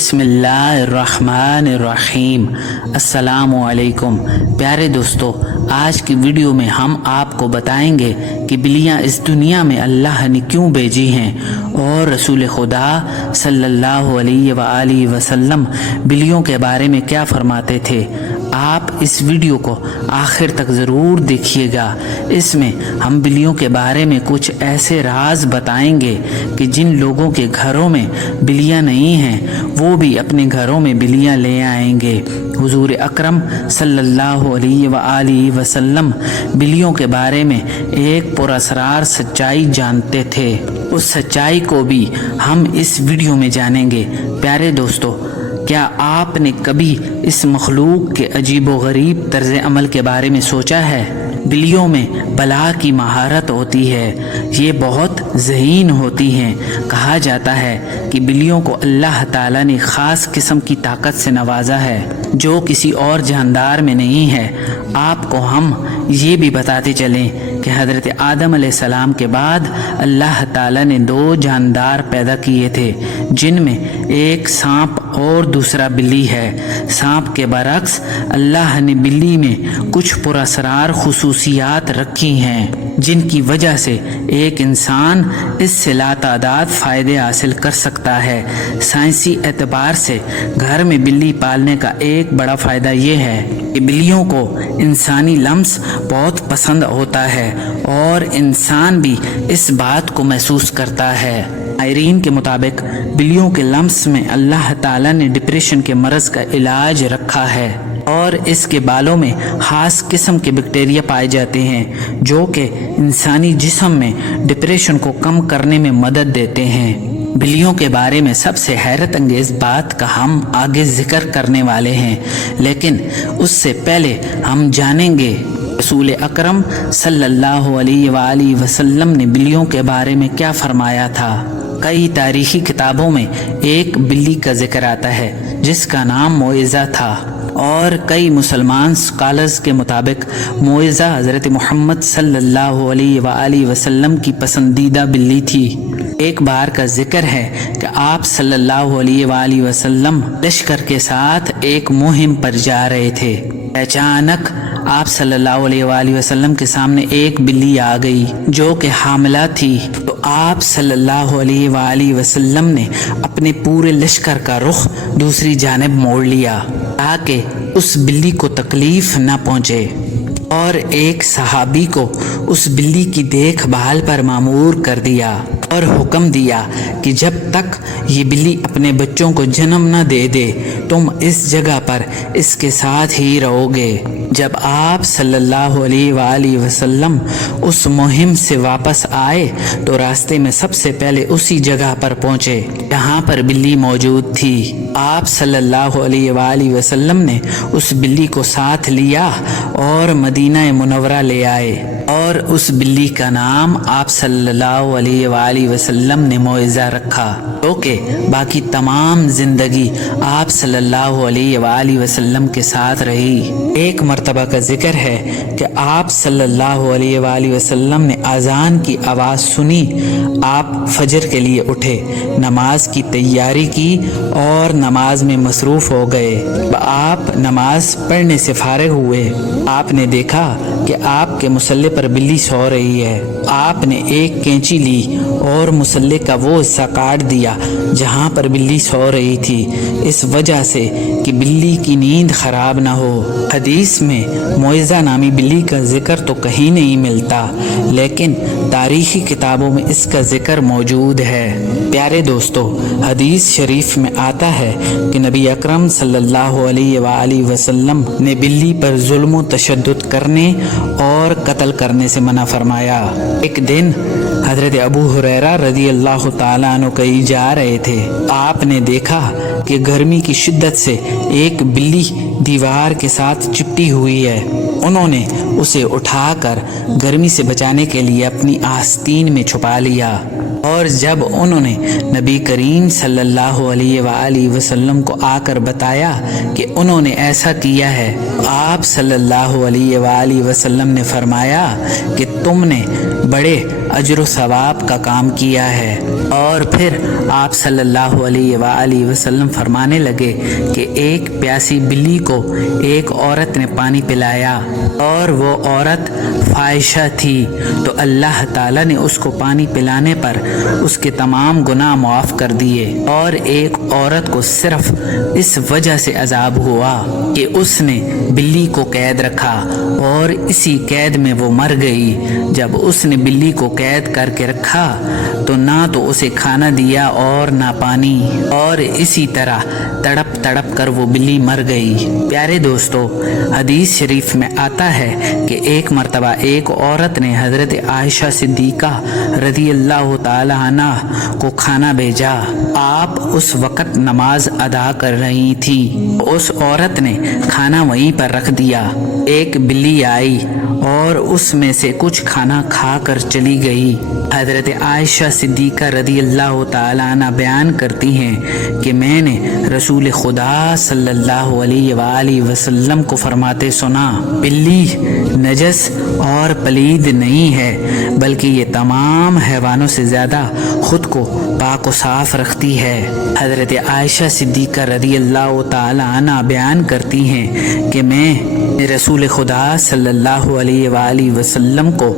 बिस्मिल्लाहिर्रहमानिर्रहीम। अस्सलामुअलैकुम। प्यारे दोस्तों, आज की वीडियो में हम आपको बताएंगे कि बिल्लियाँ इस दुनिया में अल्लाह ने क्यों भेजी हैं और रसूल खुदा सल्लल्लाहु अलैहि वसल्लम बिल्लियों के बारे में क्या फरमाते थे। आप इस वीडियो को आखिर तक ज़रूर देखिएगा। इसमें हम बिल्लियों के बारे में कुछ ऐसे राज बताएंगे कि जिन लोगों के घरों में बिल्लियाँ नहीं हैं वो भी अपने घरों में बिल्लियाँ ले आएंगे। हुजूर अकरम सल्लल्लाहु अलैहि वसल्लम बिल्लियों के बारे में एक पुरअसरार सच्चाई जानते थे। उस सच्चाई को भी हम इस वीडियो में जानेंगे। प्यारे दोस्तों, क्या आपने कभी इस मखलूक के अजीबो गरीब तर्ज अमल के बारे में सोचा है? बिल्लियों में बला की महारत होती है, ये बहुत ज़हीन होती हैं। कहा जाता है कि बिल्लियों को अल्लाह ताला ने ख़ास किस्म की ताकत से नवाजा है जो किसी और जानदार में नहीं है। आपको हम ये भी बताते चलें कि हज़रत आदम अलैहिस्सलाम के बाद अल्लाह ताला ने दो जानदार पैदा किए थे, जिनमें एक सांप और दूसरा बिल्ली है। सांप के बरक्स अल्लाह ने बिल्ली में कुछ पुरअसरार खुसूसियात रखी हैं जिनकी वजह से एक इंसान इससे लातादाद फ़ायदे हासिल कर सकता है। साइंसी एतबार से घर में बिल्ली पालने का एक बड़ा फ़ायदा ये है कि बिल्लियों को इंसानी लम्स बहुत पसंद होता है और इंसान भी इस बात को महसूस करता है। आयरीन के मुताबिक बिल्लियों के लम्स में अल्लाह ताला ने डिप्रेशन के मरज़ का इलाज रखा है और इसके बालों में ख़ास किस्म के बैक्टीरिया पाए जाते हैं जो कि इंसानी जिस्म में डिप्रेशन को कम करने में मदद देते हैं। बिल्लियों के बारे में सबसे हैरत अंगेज़ बात का हम आगे जिक्र करने वाले हैं, लेकिन उससे पहले हम जानेंगे रसूल अकरम सल्लल्लाहु अलैहि वसल्लम ने बिल्लियों के बारे में क्या फरमाया था। कई तारीख़ी किताबों में एक बिल्ली का जिक्र आता है जिसका नाम मोइज़ा था और कई मुसलमान स्कॉलर्स के मुताबिक मोइज़ा हज़रत मोहम्मद सल्लल्लाहु अलैहि वसल्लम की पसंदीदा बिल्ली थी। एक बार का जिक्र है कि आप सल्लल्लाहु अलैहि वसल्लम लश्कर के साथ एक मुहिम पर जा रहे थे। अचानक आप सल्लल्लाहु अलैहि वसल्लम के सामने एक बिल्ली आ गई जो कि हामिला थी। तो आप सल्लल्लाहु अलैहि वसल्लम ने अपने पूरे लश्कर का रुख दूसरी जानिब मोड़ लिया ताकि उस बिल्ली को तकलीफ न पहुँचे और एक सहाबी को उस बिल्ली की देखभाल पर मामूर कर दिया और हुक्म दिया कि जब तक ये बिल्ली अपने बच्चों को जन्म न दे दे तुम इस जगह पर इसके साथ ही रहोगे। जब आप सल्लल्लाहु अलैहि वसल्लम उस मुहिम से वापस आए तो रास्ते में सबसे पहले उसी जगह पर पहुँचे जहाँ पर बिल्ली मौजूद थी। आप सल्लल्लाहु अलैहि वसल्लम ने उस बिल्ली को साथ लिया और मदीना मुनव्वरा ले आए और उस बिल्ली का नाम आप सल्लल्लाहु अलैहि वसल्लम ने मोइज़ा रखा, जो कि बाकी तमाम जिंदगी आप सल्लल्लाहु अलैहि वसल्लम के साथ रही। एक मर्तबा का जिक्र है कि आप सल्लल्लाहु अलैहि वसल्लम ने अजान की आवाज़ सुनी, आप फजर के लिए उठे, नमाज की तैयारी की और नमाज में मसरूफ़ हो गए। आप नमाज पढ़ने से फारिग हुए, आपने देखा कि आपके मुसल्ले पर बिल्ली सो रही है। आपने एक कैंची ली और मुसल्ले का वो हिस्सा काट दिया जहाँ पर बिल्ली सो रही थी, इस वजह से कि बिल्ली की नींद खराब ना हो। हदीस में मोइज़ा नामी बिल्ली का जिक्र तो कहीं नहीं मिलता, लेकिन तारीख़ी किताबों में इसका जिक्र मौजूद है। प्यारे दोस्तों, हदीस शरीफ में आता है कि नबी अकरम सल्लल्लाहु अलैहि वसल्लम ने बिल्ली पर जुल्म व तशद्दुद करने और कत्ल करने से मना फरमाया। एक दिन हज़रत अबू हुरैरा रज़ी अल्लाह ताला अन्हु कहीं जा रहे थे। आपने देखा कि गर्मी की शिद्दत से एक बिल्ली दीवार के साथ चिपटी हुई है। उन्होंने उसे उठाकर गर्मी से बचाने के लिए अपनी आस्तीन में छुपा लिया और जब उन्होंने नबी करीम सल्लल्लाहु अलैहि वसल्लम को आकर बताया कि उन्होंने ऐसा किया है। आप सल्लल्लाहु अलैहि वसल्लम ने फरमाया कि तुमने बड़े अजर सवाब का काम किया है। और फिर आप सल्लल्लाहु अलैहि वसल्लम फरमाने लगे कि एक प्यासी बिल्ली को एक औरत ने पानी पिलाया और वो औरत फाहिशा थी, तो अल्लाह ताला ने उसको पानी पिलाने पर उसके तमाम गुनाह माफ़ कर दिए। और एक औरत को सिर्फ इस वजह से अजाब हुआ कि उसने बिल्ली को कैद रखा और इसी कैद में वो मर गई। जब उसने बिल्ली को कैद करके रखा तो ना तो उसे खाना दिया और ना पानी, और इसी तरह तड़प तड़प कर वो बिल्ली मर गई। प्यारे दोस्तों, हदीस शरीफ में आता है कि एक मर्तबा एक औरत ने हज़रत आयशा सिद्दीक़ा रज़ी अल्लाह ताला अन्हा को खाना भेजा। आप उस वक़्त नमाज अदा कर रही थी। उस औरत ने खाना वहीं पर रख दिया। एक बिल्ली आई और उसमें से कुछ खाना खा कर चली गई। हज़रत आयशा सिद्दीक़ा रज़ी अल्लाह ताला अन्हा बयान करती हैं कि मैंने रसूल खुदा सल्लल्लाहु अलैहि वसल्लम को फरमाते सुना, बिल्ली नजस और पलीद नहीं है, बल्कि ये तमाम हैवानों से ज़्यादा खुद को पाक व साफ रखती है। हज़रत आयशा सिद्दीक़ा रज़ी अल्लाह ताला अन्हा बयान करती हैं कि मैं रसूल खुदा सल्लल्लाहु अलैहि वसल्लम को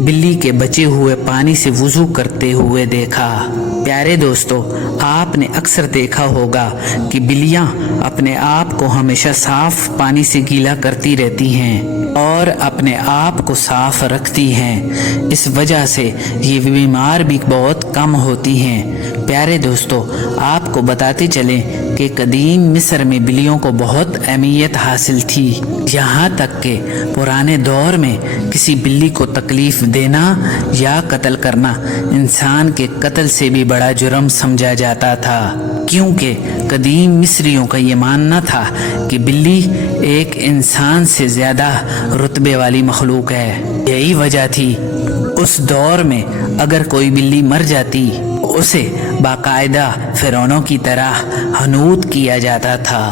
बिल्ली के बचे हुए पानी से वुज़ू करते हुए देखा। प्यारे दोस्तों, आपने अक्सर देखा होगा कि बिल्लियाँ अपने आप को हमेशा साफ पानी से गीला करती रहती हैं और अपने आप को साफ रखती हैं। इस वजह से ये बीमार भी बहुत कम होती हैं। प्यारे दोस्तों, आपको बताते चलें कि कदीम मिस्र में बिल्लियों को बहुत अहमियत हासिल थी। यहाँ तक कि पुराने दौर में किसी बिल्ली को तकलीफ़ देना या कत्ल करना इंसान के कत्ल से भी बड़ा जुर्म समझा जाता था, क्योंकि कदीम मिस्रियों का ये मानना था कि बिल्ली एक इंसान से ज़्यादा रुतबे वाली मखलूक है। यही वजह थी उस दौर में अगर कोई बिल्ली मर जाती उसे बाकायदा फिरौनों की तरह हनूत किया जाता था।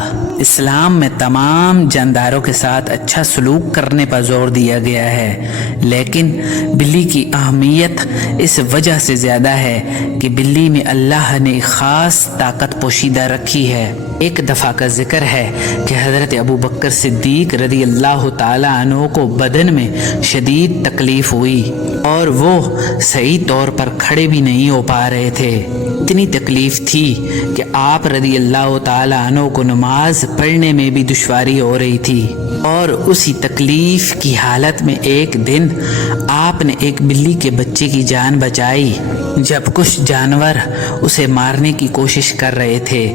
इस्लाम में तमाम जानदारों के साथ अच्छा सलूक करने पर जोर दिया गया है, लेकिन बिल्ली की अहमियत इस वजह से ज़्यादा है कि बिल्ली में अल्लाह ने ख़ास ताकत पोशीदा रखी है। एक दफ़ा का जिक्र है कि हज़रत अबू बकर सिद्दीक़ रज़ी अल्लाह ताला अन्हु को बदन में शदीद तकलीफ़ हुई और वो सही तौर पर खड़े भी नहीं हो पा रहे थे। इतनी तकलीफ़ थी कि आप रज़ी अल्लाह ताला अन्हु को नमाज पढ़ने में भी दुश्वारी हो रही थी। और उसी तकलीफ़ की हालत में एक दिन आपने एक बिल्ली के बच्चे की जान बचाई जब कुछ जानवर उसे मारने की कोशिश कर रहे थे।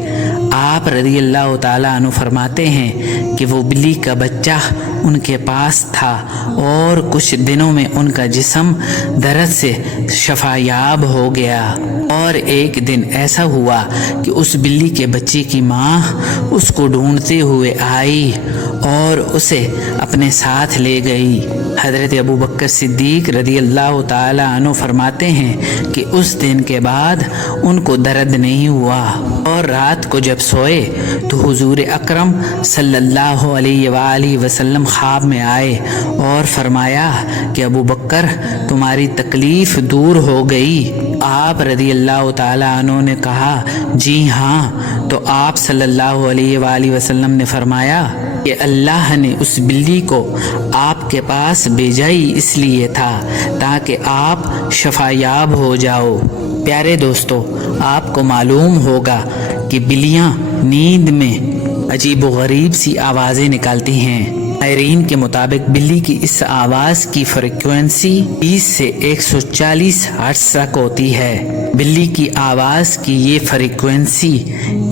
आप रज़ी अल्लाह ताला अन्हु फरमाते हैं कि वो बिल्ली का बच्चा उनके पास था और कुछ दिनों में उनका जिस्म दर्द से शफायाब हो गया। और एक दिन ऐसा हुआ कि उस बिल्ली के बच्चे की माँ उसको ढूंढते हुए आई और उसे अपने साथ ले गई। हज़रत अबू बकर सिद्दीक़ रज़ी अल्लाह ताला अन्हु फरमाते हैं कि उस दिन के बाद उनको दर्द नहीं हुआ और रात को जब सोए तो हुजूर अकरम सल्लल्लाहु अलैहि वसल्लम ख्वाब में आए और फरमाया कि अबू बकर तुम्हारी तकलीफ़ दूर हो गई। आप रज़ी अल्लाह ताला अन्हु ने कहा जी हाँ। तो आप सल्लल्लाहु अलैहि वसल्लम ने फरमाया कि अल्लाह ने उस बिल्ली को आपके पास भेजा ही इसलिए था ताकि आप शफायाब हो जाओ। प्यारे दोस्तों, आपको मालूम होगा कि बिल्लियाँ नींद में अजीब व गरीब सी आवाज़ें निकालती हैं। माहिरीन के मुताबिक बिल्ली की इस आवाज़ की फ्रिक्वेंसी 20 से 140 हर्ट्ज़ तक होती है। बिल्ली की आवाज़ की ये फ्रिक्वेंसी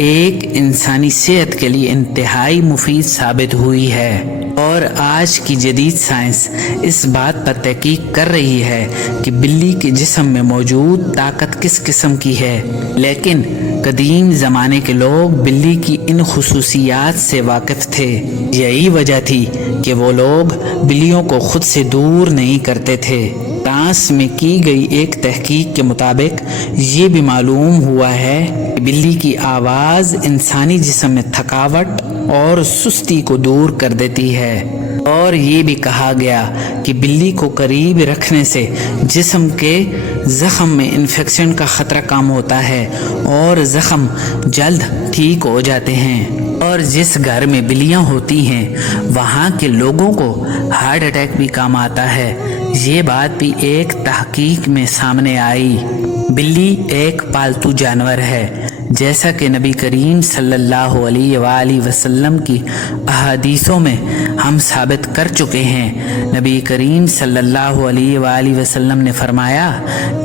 एक इंसानी सेहत के लिए इंतहाई मुफीद साबित हुई है और आज की जदीद साइंस इस बात पर तहकीक कर रही है कि बिल्ली के जिस्म में मौजूद ताकत किस किस्म की है। लेकिन कदीम ज़माने के लोग बिल्ली की इन खुसूसियात से वाकिफ़ थे। यही वजह थी कि वो लोग बिल्लियों को खुद से दूर नहीं करते थे। فرانس میں کی گئی ایک تحقیق کے مطابق یہ بھی معلوم ہوا ہے کہ بلی کی آواز انسانی جسم میں تھکاوٹ اور سستی کو دور کر دیتی ہے، اور یہ بھی کہا گیا کہ بلی کو قریب رکھنے سے جسم کے زخم میں انفیکشن کا خطرہ کم ہوتا ہے اور زخم جلد ٹھیک ہو جاتے ہیں، اور جس گھر میں بلیاں ہوتی ہیں وہاں کے لوگوں کو ہارٹ اٹیک بھی کم آتا ہے۔ یہ بات بھی ایک تحقیق میں سامنے آئی۔ بلی ایک پالتو جانور ہے، جیسا کہ نبی کریم صلی اللہ علیہ وآلہ وسلم کی احادیثوں میں ہم ثابت کر چکے ہیں۔ نبی کریم صلی اللہ علیہ وآلہ وسلم نے فرمایا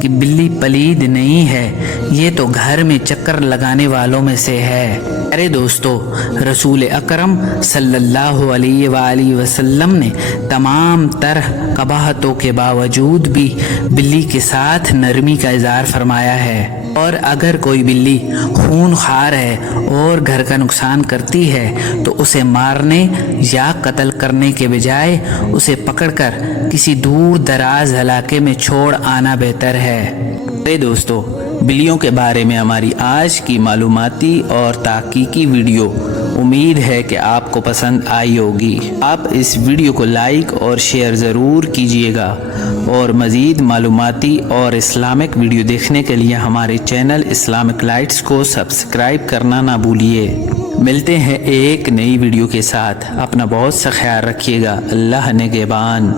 کہ بلی پلید نہیں ہے، یہ تو گھر میں چکر لگانے والوں میں سے ہے۔ ارے دوستو، رسول اکرم صلی اللہ علیہ وآلہ وسلم نے تمام طرح قباحتوں کے باوجود بھی بلی کے ساتھ نرمی کا اظہار فرمایا ہے، اور اگر کوئی بلی خون خوار ہے اور گھر کا نقصان کرتی ہے تو اسے مارنے یا قتل کرنے کے بجائے اسے پکڑ کر کسی دور دراز علاقے میں چھوڑ آنا بہتر ہے۔ اے دوستو، بلیوں کے بارے میں ہماری آج کی معلوماتی اور تحقیقی ویڈیو امید ہے کہ آپ کو پسند آئی ہوگی۔ آپ اس ویڈیو کو لائک اور شیئر ضرور کیجیے گا، اور مزید معلوماتی اور اسلامک ویڈیو دیکھنے کے لیے ہمارے چینل اسلامک لائٹس کو سبسکرائب کرنا نہ بھولیے۔ ملتے ہیں ایک نئی ویڈیو کے ساتھ، اپنا بہت سا خیال رکھیے گا۔ اللہ نگہبان۔